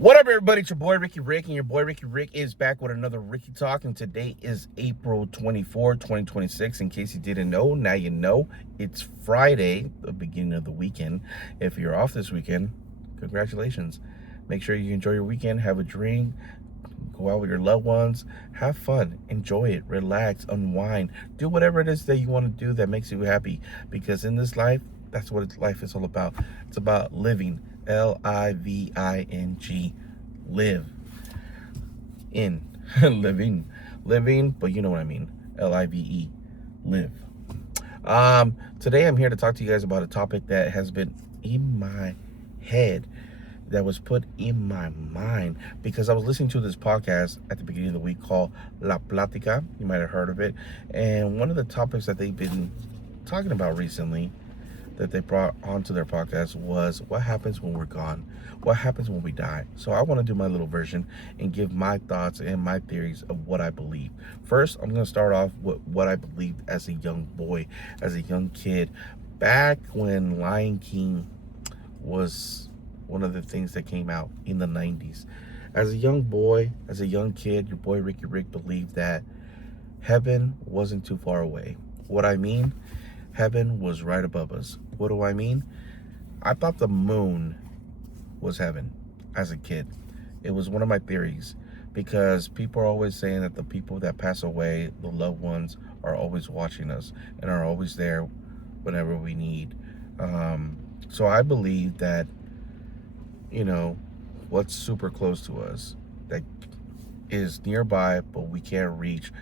What up, everybody? It's your boy Ricky Rick, and your boy Ricky Rick is back with another Ricky Talk. And today is April 24, 2026. In case you didn't know, now you know. It's Friday, the beginning of the weekend. If you're off this weekend, congratulations. Make sure you enjoy your weekend, have a drink, go out with your loved ones, have fun, enjoy it, relax, unwind, do whatever it is that you want to do that makes you happy. Because in this life, that's what life is all about. It's about living. Living, live in living, but you know what I mean. Live, live. Today I'm here to talk to you guys about a topic that has been in my head, that was put in my mind because I was listening to this podcast at the beginning of the week called La Plática. You might have heard of it, and one of the topics that they've been talking about recently that they brought onto their podcast was what happens when we're gone, what happens when we die. So I want to do my little version and give my thoughts and my theories of what I believe. First, I'm going to start off with what I believed as a young boy, as a young kid, back when Lion King was one of the things that came out in the 90s. As a young boy, as a young kid, your boy Ricky Rick believed that heaven wasn't too far away. What I mean, heaven was right above us. What do I mean? I thought the moon was heaven as a kid. It was one of my theories because people are always saying that the people that pass away, the loved ones, are always watching us and are always there whenever we need. So I believe that, what's super close to us, that is nearby but we can't reach,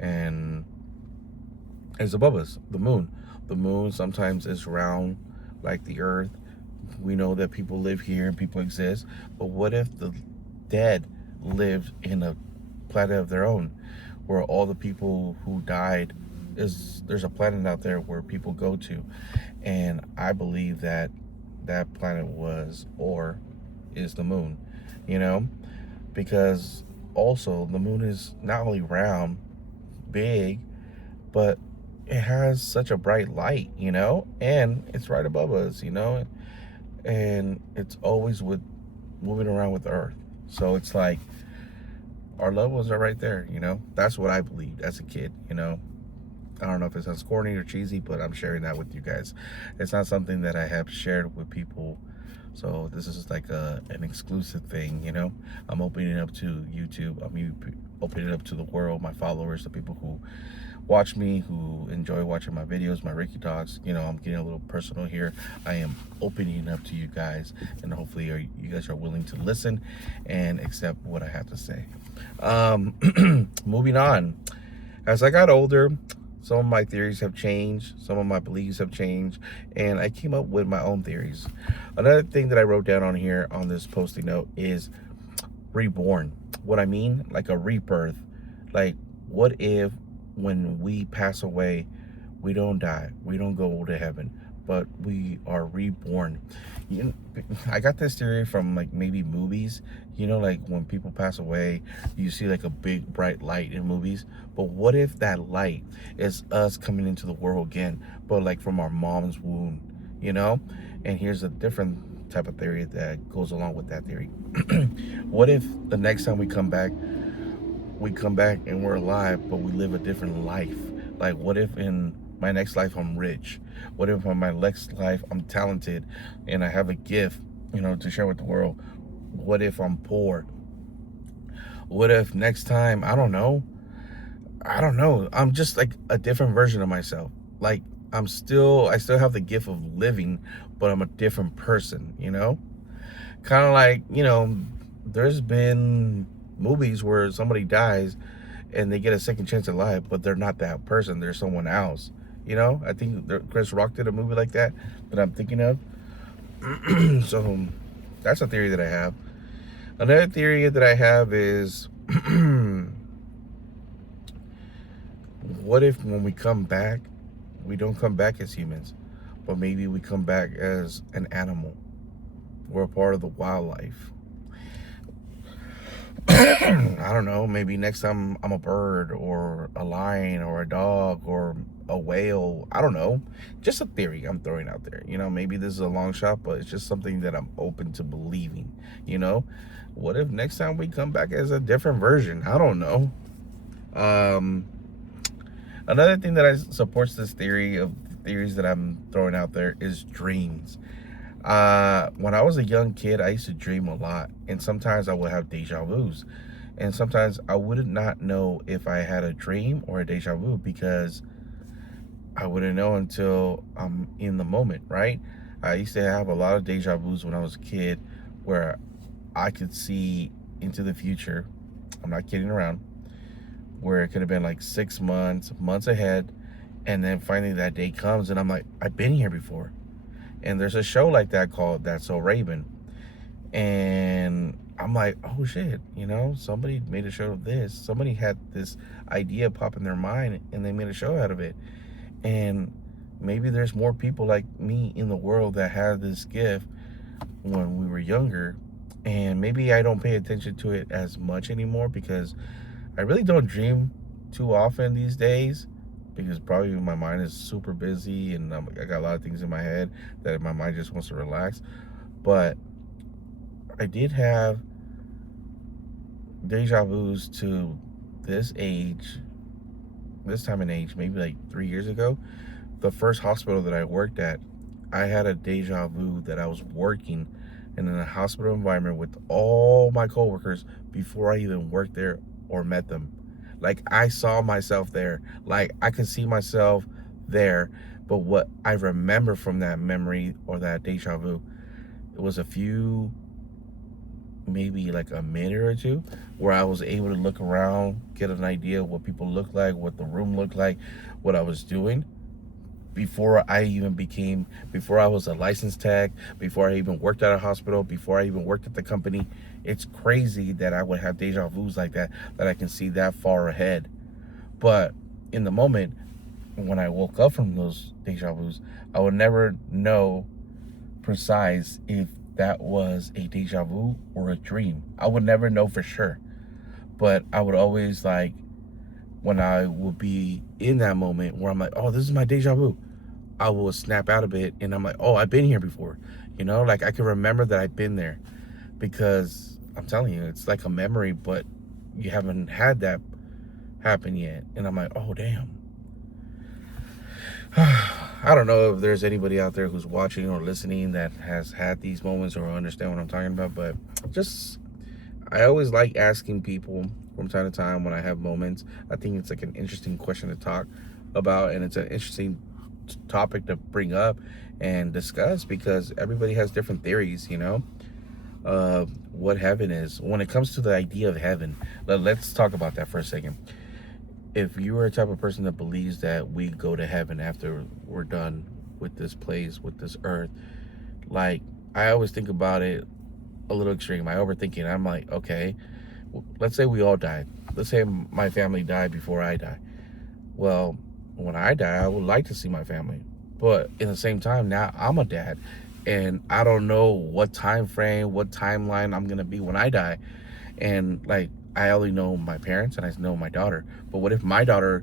and is above us, the moon. The moon sometimes is round like the earth. We know that people live here and people exist, but what if the dead lived in a planet of their own, where all the people who died there's a planet out there where people go to? And I believe that that planet was or is the moon, because also the moon is not only round, big, but it has such a bright light, and it's right above us, and it's always moving around with the earth. So it's like our loved ones are right there, That's what I believed as a kid, I don't know if it sounds corny or cheesy, but I'm sharing that with you guys. It's not something that I have shared with people, so this is like an exclusive thing, I'm opening it up to YouTube. I'm opening it up to the world, my followers, the people who watch me, who enjoy watching my videos, my Ricky Talks. I'm getting a little personal here. I am opening up to you guys, and hopefully you guys are willing to listen and accept what I have to say. Moving on. As I got older, some of my theories have changed, some of my beliefs have changed, and I came up with my own theories. Another thing that I wrote down on here on this posting note is reborn. What I mean, like a rebirth. Like, what if when we pass away, we don't die, we don't go to heaven, but we are reborn? I got this theory from like maybe movies, like when people pass away, you see like a big bright light in movies. But what if that light is us coming into the world again, but like from our mom's womb, And here's a different type of theory that goes along with that theory. What if the next time we come back and we're alive, but we live a different life? Like, what if in my next life I'm rich? What if in my next life I'm talented and I have a gift, to share with the world? What if I'm poor? What if next time, I don't know, I'm just like a different version of myself. Like, I still have the gift of living, but I'm a different person, Kind of like, there's been movies where somebody dies and they get a second chance at life, but they're not that person, they're someone else. I think Chris Rock did a movie like that I'm thinking of. So that's a theory that I have. Another theory that I have is what if when we come back, we don't come back as humans, but maybe we come back as an animal? We're a part of the wildlife. I don't know, maybe next time I'm a bird or a lion or a dog or a whale. I don't know. Just a theory I'm throwing out there. Maybe this is a long shot, but it's just something that I'm open to believing, What if next time we come back as a different version? I don't know. Um, Another thing that I supports this theory of theories that I'm throwing out there is dreams. When I was a young kid, I used to dream a lot, and sometimes I would have deja vus, and sometimes I would not know if I had a dream or a deja vu because I wouldn't know until I'm in the moment, right? I used to have a lot of deja vus when I was a kid, where I could see into the future. I'm not kidding around. Where it could have been like 6 months, months ahead, and then finally that day comes, and I'm like, I've been here before. And there's a show like that called That's So Raven, and I'm like, oh shit, somebody made a show of this. Somebody had this idea pop in their mind, and they made a show out of it. And maybe there's more people like me in the world that had this gift when we were younger, and maybe I don't pay attention to it as much anymore because I really don't dream too often these days, because probably my mind is super busy, and I got a lot of things in my head that my mind just wants to relax. But I did have deja vus to this age, this time in age, maybe like 3 years ago. The first hospital that I worked at, I had a deja vu that I was working in a hospital environment with all my coworkers before I even worked there or met them. Like, I saw myself there. Like, I could see myself there. But what I remember from that memory or that deja vu, it was a few, maybe like a minute or two, where I was able to look around, get an idea of what people looked like, what the room looked like, what I was doing. Before I was a licensed tech, before I even worked at a hospital, before I even worked at the company. It's crazy that I would have deja vus like that I can see that far ahead. But in the moment, when I woke up from those deja vus, I would never know precise if that was a deja vu or a dream. I would never know for sure. But I would always, like, when I would be in that moment where I'm like, oh, this is my deja vu, I will snap out of it, and I'm like, oh, I've been here before. Like, I can remember that I've been there, because I'm telling you, it's like a memory, but you haven't had that happen yet. And I'm like, oh, damn. I don't know if there's anybody out there who's watching or listening that has had these moments or understand what I'm talking about, but I always like asking people from time to time when I have moments. I think it's like an interesting question to talk about, and it's an interesting topic to bring up and discuss, because everybody has different theories, what heaven is. When it comes to the idea of heaven, let's talk about that for a second. If you are a type of person that believes that we go to heaven after we're done with this place, with this earth, like, I always think about it a little extreme. I overthink it. I'm like, okay, let's say we all died. Let's say my family died before I die. Well, when I die, I would like to see my family. But in the same time, now I'm a dad, and I don't know what time frame, what timeline I'm going to be when I die. And, like, I only know my parents and I know my daughter. But what if my daughter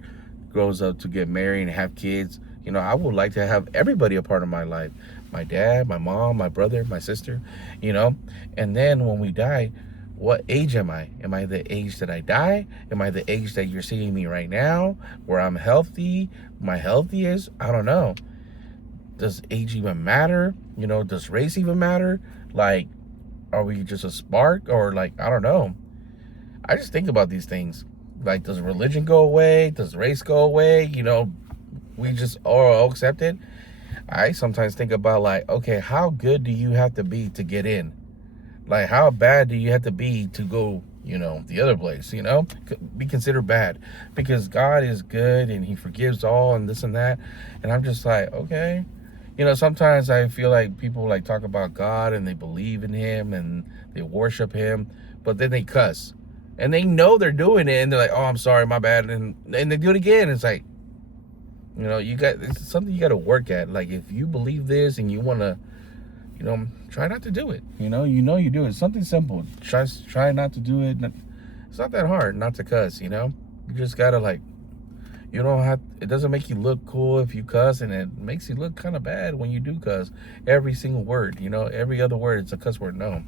grows up to get married and have kids? I would like to have everybody a part of my life. My dad, my mom, my brother, my sister, And then when we die, what age am I? Am I the age that I die? Am I the age that you're seeing me right now, where I'm healthy, my healthiest? I don't know. Does age even matter? Does race even matter? Like, are we just a spark? Or, like, I don't know. I just think about these things. Like, does religion go away? Does race go away? We just all accept it. I sometimes think about, like, okay, how good do you have to be to get in? Like, how bad do you have to be to go, the other place, be considered bad? Because God is good and he forgives all and this and that. And I'm just like, okay. Sometimes I feel like people, like, talk about God and they believe in him and they worship him, but then they cuss. And they know they're doing it, and they're like, oh, I'm sorry, my bad. And they do it again. It's like, it's something you got to work at. Like, if you believe this and you want to, try not to do it. You do it. It's something simple. Try not to do it. It's not that hard not to cuss, You just got to, like, it doesn't make you look cool if you cuss, and it makes you look kind of bad when you do cuss. Every single word, every other word, it's a cuss word. No.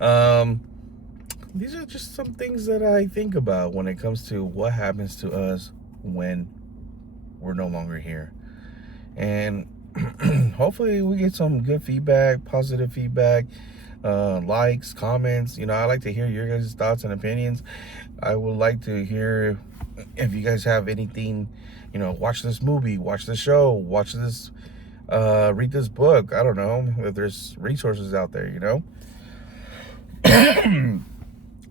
These are just some things that I think about when it comes to what happens to us when we're no longer here. And hopefully we get some good feedback, positive feedback, likes, comments. I like to hear your guys' thoughts and opinions. I would like to hear if you guys have anything, watch this movie, watch the show, watch this, read this book. I don't know if there's resources out there,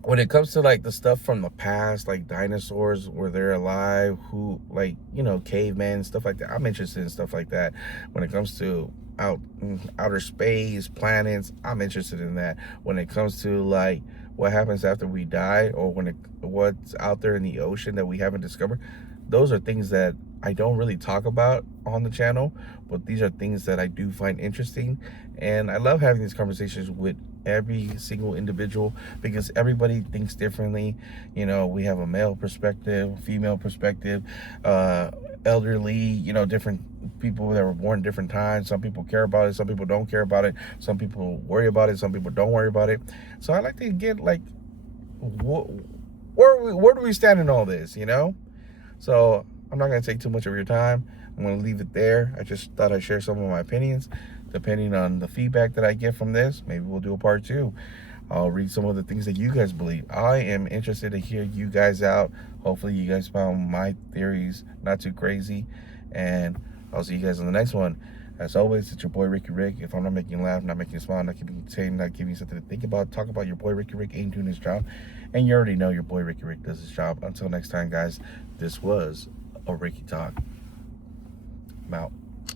when it comes to like the stuff from the past, like dinosaurs, were they're alive, who, like, cavemen, stuff like that. I'm interested in stuff like that. When it comes to outer space, planets, I'm interested in that. When it comes to like what happens after we die, or what's out there in the ocean that we haven't discovered, those are things that I don't really talk about on the channel, but these are things that I do find interesting. And I love having these conversations with every single individual, because everybody thinks differently. We have a male perspective, female perspective, elderly, different people that were born different times. Some people care about it, some people don't care about it, some people worry about it, some people don't worry about it. So I like to get like, where do we stand in all this, So I'm not going to take too much of your time. I'm going to leave it there. I just thought I'd share some of my opinions. Depending on the feedback that I get from this, maybe we'll do a part 2. I'll read some of the things that you guys believe. I am interested to hear you guys out. Hopefully you guys found my theories not too crazy. And I'll see you guys in the next one. As always, it's your boy Ricky Rick. If I'm not making you laugh, not making you smile, not keeping you entertained, not giving you something to think about, talk about, your boy Ricky Rick ain't doing his job. And you already know your boy Ricky Rick does his job. Until next time, guys, this was a Ricky Talk. I'm out.